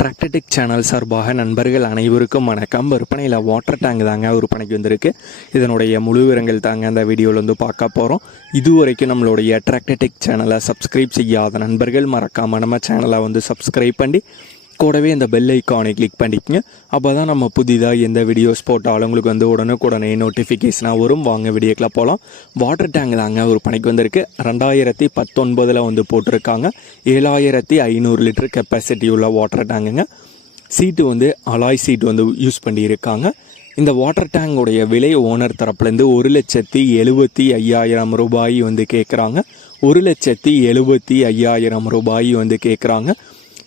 ட்ராக்டடிக் channel சார்பாக நண்பர்கள் அனைவருக்கும் வணக்கம். விற்பனையில் வாட்டர் டேங்க் தாங்க விற்பனைக்கு வந்திருக்கு. இதனுடைய முழு விவரங்கள் தாங்க அந்த வீடியோவில் வந்து பார்க்க போகிறோம் இதுவரைக்கும் நம்மளுடைய ட்ராக்டடிக் சேனலை சப்ஸ்கிரைப் செய்யாத நண்பர்கள் மறக்காமல் நம்ம சேனலை வந்து சப்ஸ்கிரைப் பண்ணி கூடவே இந்த பெல் ஐக்கானை கிளிக் பண்ணிக்கங்க. அப்போ தான் நம்ம புதிதாக எந்த வீடியோஸ் போட்டாலும் உங்களுக்கு வந்து உடனுக்குடனே நோட்டிஃபிகேஷனாக வரும். வாங்க வீடியோக்கில் போகலாம் வாட்டர் டேங்க் தாங்க ஒரு பணிக்கு வந்திருக்கு. ரெண்டாயிரத்தி பத்தொன்பதில் வந்து போட்டிருக்காங்க. ஏழாயிரத்தி ஐநூறு லிட்டர் கெப்பாசிட்டி உள்ள வாட்டர் டேங்குங்க சீட்டு வந்து அலாய் சீட் வந்து யூஸ் பண்ணியிருக்காங்க. இந்த வாட்டர் டேங்கோடைய விலை ஓனர் தரப்புலேருந்து ஒரு லட்சத்தி எழுபத்தி ஐயாயிரம் ரூபாய் வந்து கேட்குறாங்க ஒரு லட்சத்தி எழுபத்தி ஐயாயிரம் ரூபாய் வந்து கேட்குறாங்க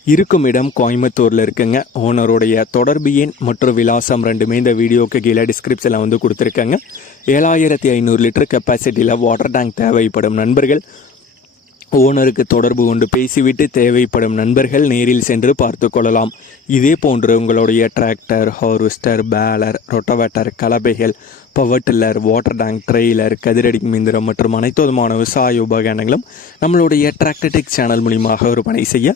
இருக்கும் இடம் கோயம்புத்தூரில் இருக்குங்க. ஓனருடைய தொடர்பு எண் மற்றும் விலாசம் ரெண்டுமே இந்த வீடியோக்கு கீழே டிஸ்கிரிப்ஷனில் வந்து கொடுத்துருக்கேங்க. ஏழாயிரத்தி ஐநூறு லிட்டர் கெப்பாசிட்டியில் வாட்டர் டேங்க் தேவைப்படும் நண்பர்கள். ஓனருக்கு தொடர்பு கொண்டு பேசிவிட்டு தேவைப்படும் நண்பர்கள் நேரில் சென்று பார்த்து கொள்ளலாம். இதே போன்று உங்களுடைய tractor harvester baler rotavator கலப்பைகள் power tiller water tank trailer கதிரடி மிந்திரம் மற்றும் அனைத்து விதமான விவசாய உபகரணங்களும் நம்மளுடைய டிராக்டடிக் சேனல் மூலியமாக விற்பனை செய்ய